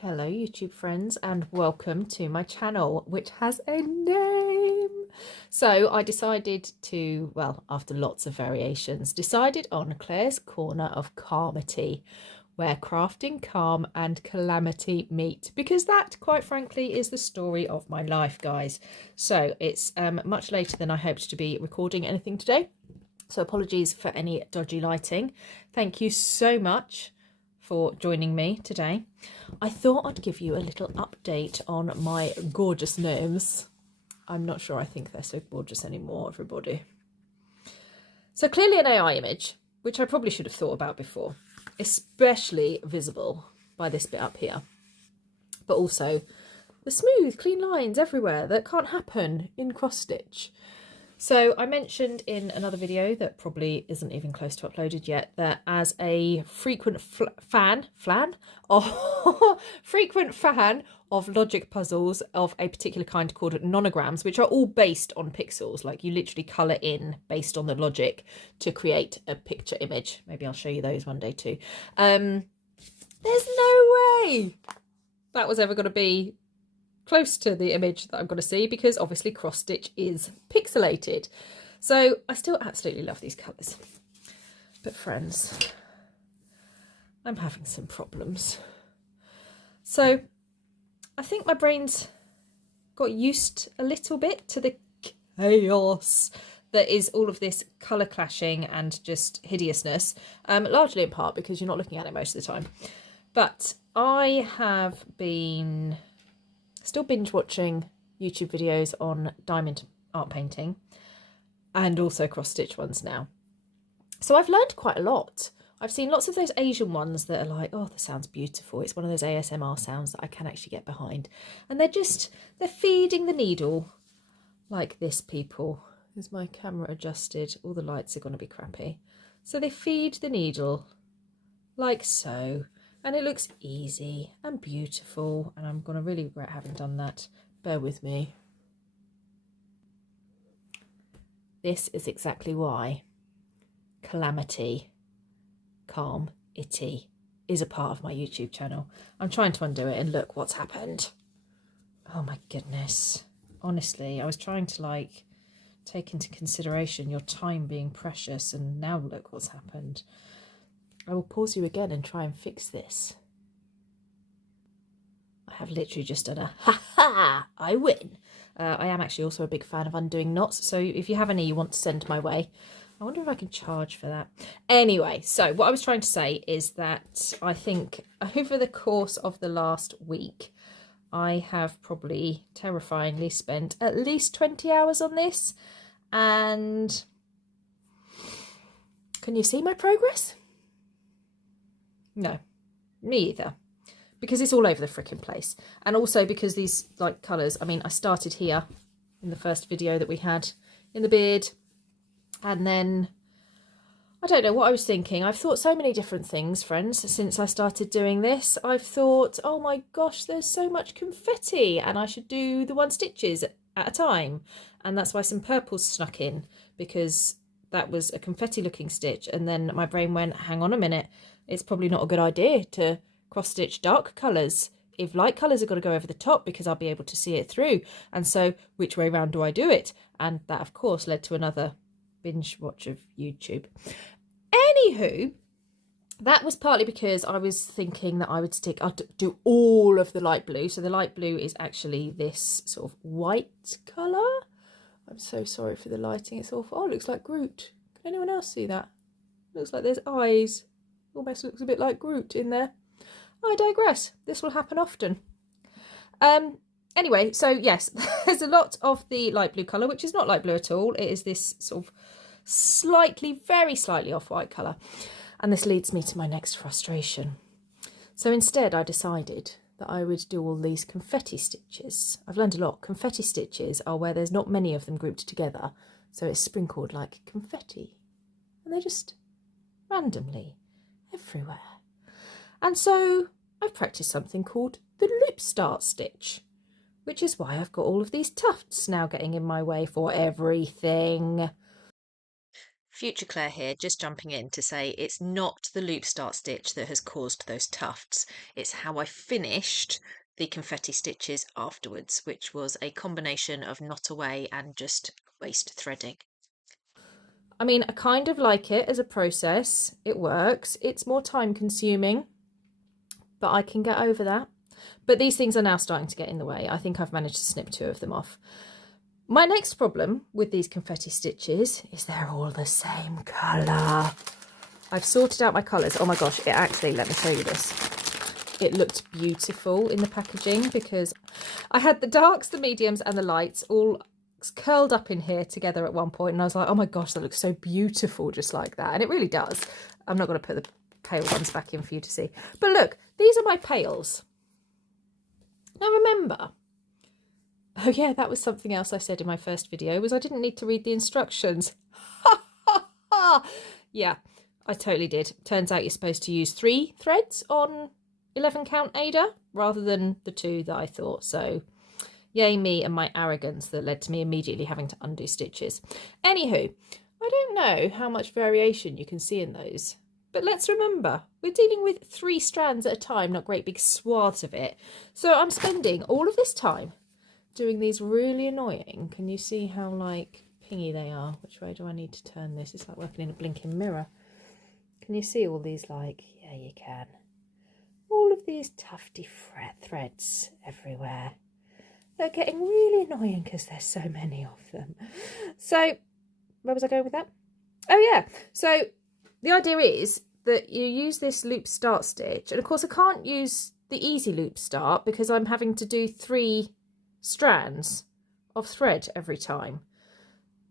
Hello YouTube friends and welcome to my channel, which has a name. So I decided to, well, after lots of variations, decided on Claire's Corner of Calm-ity, where crafting, calm and calamity meet, because that, quite frankly, is the story of my life, guys. So it's much later than I hoped to be recording anything today. So apologies for any dodgy lighting. Thank you so much for joining me today. I thought I'd give you a little update on my gorgeous names. I'm not sure I think they're so gorgeous anymore, everybody. So clearly an AI image, which I probably should have thought about before, especially visible by this bit up here. But also the smooth, clean lines everywhere that can't happen in cross stitch. So I mentioned in another video that probably isn't even close to uploaded yet, that as a frequent fan of logic puzzles of a particular kind called nonograms, which are all based on pixels, like you literally colour in based on the logic to create a picture image. Maybe I'll show you those one day too. There's no way that was ever going to be close to the image that I'm going to see, because obviously cross stitch is pixelated. So I still absolutely love these colours, but friends, I'm having some problems. So I think my brain's got used a little bit to the chaos that is all of this colour clashing and just hideousness, largely in part because you're not looking at it most of the time. But I have been still binge watching YouTube videos on diamond art painting and also cross stitch ones now. So I've learned quite a lot. I've seen lots of those Asian ones that are like, oh, that sounds beautiful. It's one of those ASMR sounds that I can actually get behind. And they're feeding the needle like this, people. Is my camera adjusted? All the lights are going to be crappy. So they feed the needle like so. And it looks easy and beautiful, and I'm going to really regret having done that. Bear with me. This is exactly why calamity, calm-ity is a part of my YouTube channel. I'm trying to undo it and look what's happened. Oh my goodness. Honestly, I was trying to take into consideration your time being precious, and now look what's happened. I will pause you again and try and fix this. I have literally just done a ha-ha, I win. I am actually also a big fan of undoing knots, so if you have any you want to send my way, I wonder if I can charge for that. Anyway, so what I was trying to say is that I think over the course of the last week, I have probably terrifyingly spent at least 20 hours on this. And can you see my progress? No, me either, because it's all over the freaking place. And also because these colours, I mean, I started here in the first video that we had in the beard, and then I don't know what I was thinking. I've thought so many different things, friends, since I started doing this. I've thought, oh my gosh, there's so much confetti and I should do the 1 stitches at a time. And that's why some purples snuck in, because that was a confetti looking stitch. And then my brain went, hang on a minute, it's probably not a good idea to cross stitch dark colours if light colours are going to go over the top, because I'll be able to see it through. And so which way round do I do it? And that of course led to another binge watch of YouTube. Anywho, that was partly because I was thinking that I'd do all of the light blue. So the light blue is actually this sort of white colour. I'm so sorry for the lighting, it's awful. Oh, it looks like Groot. Can anyone else see that? Looks like there's eyes. Almost looks a bit like Groot in there. I digress. This will happen often. Anyway, so yes, there's a lot of the light blue colour, which is not light blue at all. It is this sort of very slightly off-white colour. And this leads me to my next frustration. So instead, I decided that I would do all these confetti stitches. I've learned a lot. Confetti stitches are where there's not many of them grouped together, so it's sprinkled like confetti. And they're just randomly everywhere. And so I've practiced something called the loop start stitch, which is why I've got all of these tufts now getting in my way for everything. Future Claire here, just jumping in to say it's not the loop start stitch that has caused those tufts. It's how I finished the confetti stitches afterwards, which was a combination of knot away and just waste threading. I mean, I kind of like it as a process. It works. It's more time consuming, but I can get over that. But these things are now starting to get in the way. I think I've managed to snip 2 of them off. My next problem with these confetti stitches is they're all the same colour. I've sorted out my colours. Oh my gosh, it actually, let me show you this. It looked beautiful in the packaging because I had the darks, the mediums and the lights all curled up in here together at one point, and I was like, oh my gosh, that looks so beautiful just like that. And it really does. I'm not going to put the pale ones back in for you to see. But look, these are my pales. Now remember, oh yeah, that was something else I said in my first video, was I didn't need to read the instructions. Yeah, I totally did. Turns out you're supposed to use 3 threads on 11 count Ada rather than the 2 that I thought. So yay me and my arrogance that led to me immediately having to undo stitches. Anywho, I don't know how much variation you can see in those. But let's remember, we're dealing with 3 strands at a time, not great big swaths of it. So I'm spending all of this time doing these really annoying, can you see how like pingy they are? Which way do I need to turn this? It's like working in a blinking mirror. Can you see all these like, yeah you can. All of these tufty threads everywhere. They're getting really annoying because there's so many of them. So, where was I going with that? Oh yeah, so the idea is that you use this loop start stitch, and of course I can't use the easy loop start because I'm having to do 3 strands of thread every time.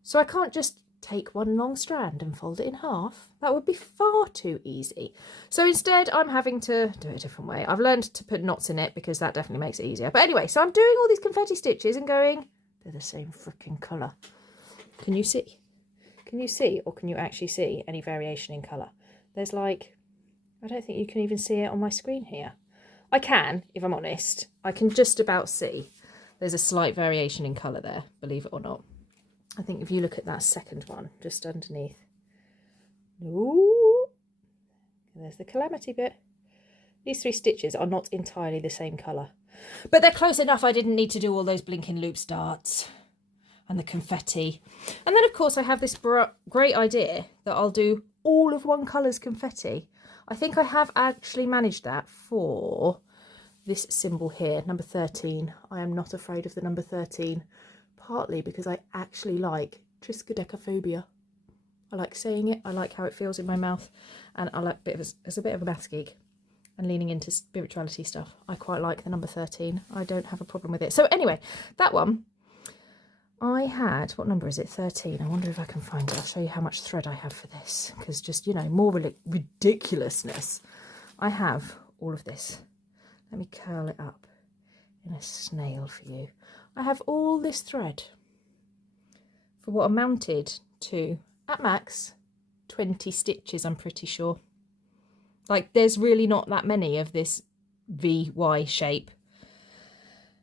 So I can't just take one long strand and fold it in half. That would be far too easy. So instead I'm having to do it a different way. I've learned to put knots in it because that definitely makes it easier. But anyway, so I'm doing all these confetti stitches and going, they're the same freaking colour. Can you see? Can you see, or can you actually see any variation in colour? There's like, I don't think you can even see it on my screen here. I can, if I'm honest. I can just about see. There's a slight variation in colour there, believe it or not. I think if you look at that second one, just underneath. Ooh, there's the calamity bit. These 3 stitches are not entirely the same colour. But they're close enough I didn't need to do all those blinking loop starts. And the confetti. And then of course I have this great idea that I'll do all of one colour's confetti. I think I have actually managed that for this symbol here, number 13. I am not afraid of the number 13, partly because I actually like triskaidekaphobia. I like saying it, I like how it feels in my mouth, and I like as a bit of a maths geek and leaning into spirituality stuff. I quite like the number 13. I don't have a problem with it. So anyway, that one, I had, what number is it? 13. I wonder if I can find it. I'll show you how much thread I have for this, because just, you know, more ridiculousness. I have all of this. Let me curl it up in a snail for you. I have all this thread for what amounted to, at max, 20 stitches, I'm pretty sure. Like, there's really not that many of this VY shape.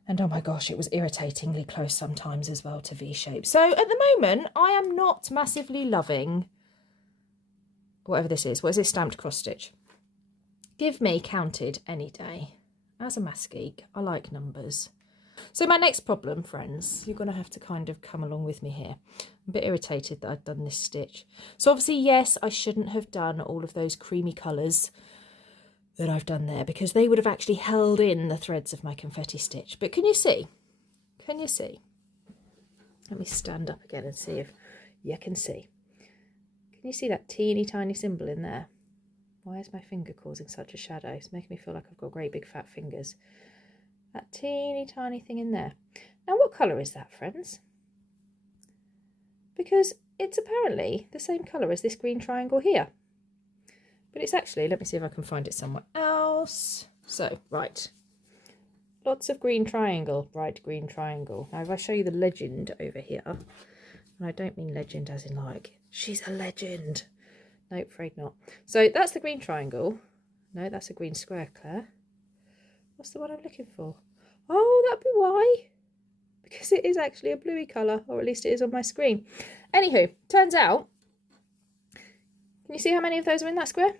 And oh my gosh, it was irritatingly close sometimes as well to V shape. So at the moment, I am not massively loving whatever this is. What is this? Stamped cross stitch. Give me counted any day. As a maths geek, I like numbers. So my next problem, friends, you're going to have to kind of come along with me here. I'm a bit irritated that I've done this stitch. So obviously, yes, I shouldn't have done all of those creamy colours that I've done there, because they would have actually held in the threads of my confetti stitch. But can you see? Can you see? Let me stand up again and see if you can see. Can you see that teeny tiny symbol in there? Why is my finger causing such a shadow? It's making me feel like I've got great big fat fingers. That teeny tiny thing in there. Now what colour is that, friends? Because it's apparently the same colour as this green triangle here. But it's actually, let me see if I can find it somewhere else. So, right. Lots of green triangle, bright green triangle. Now, if I show you the legend over here, and I don't mean legend as in like, she's a legend. No, afraid not. So that's the green triangle. No, that's a green square, Claire. What's the one I'm looking for? Oh, that'd be why. Because it is actually a bluey colour, or at least it is on my screen. Anywho, turns out Can you see how many of those are in that square?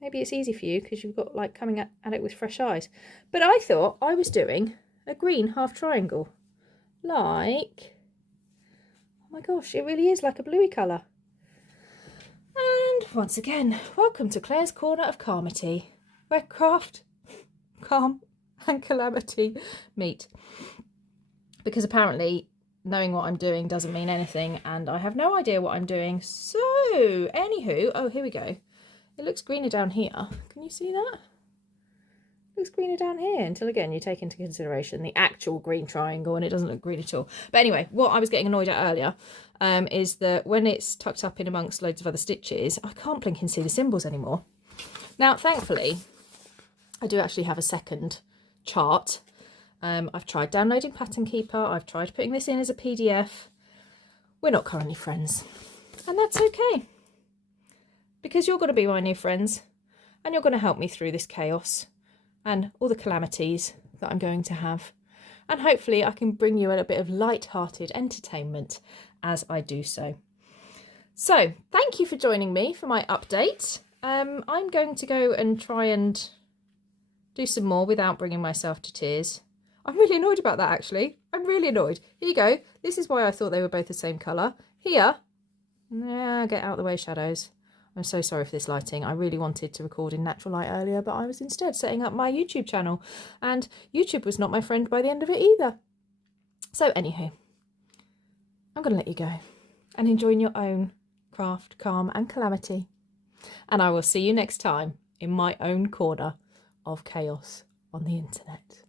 Maybe it's easy for you because you've got like coming at it with fresh eyes. But I thought I was doing a green half triangle. Like, oh my gosh, it really is like a bluey colour. And once again, welcome to Claire's Corner of Calm-ity, where craft, calm and calamity meet. Because apparently knowing what I'm doing doesn't mean anything, and I have no idea what I'm doing. So, anywho, oh, here we go. It looks greener down here. Can you see that? It looks greener down here until, again, you take into consideration the actual green triangle and it doesn't look green at all. But anyway, what I was getting annoyed at earlier is that when it's tucked up in amongst loads of other stitches, I can't blink and see the symbols anymore. Now, thankfully, I do actually have a second chart. I've tried downloading Pattern Keeper. I've tried putting this in as a PDF. We're not currently friends. And that's okay. Because you're going to be my new friends. And you're going to help me through this chaos. And all the calamities that I'm going to have. And hopefully I can bring you a bit of light-hearted entertainment as I do so. So, thank you for joining me for my update. I'm going to go and try and do some more without bringing myself to tears. I'm really annoyed about that, actually. I'm really annoyed. Here you go. This is why I thought they were both the same colour. Here, get out of the way, shadows. I'm so sorry for this lighting. I really wanted to record in natural light earlier, but I was instead setting up my YouTube channel. And YouTube was not my friend by the end of it either. So, anywho, I'm going to let you go and enjoy your own craft, calm and calamity. And I will see you next time in my own corner of chaos on the internet.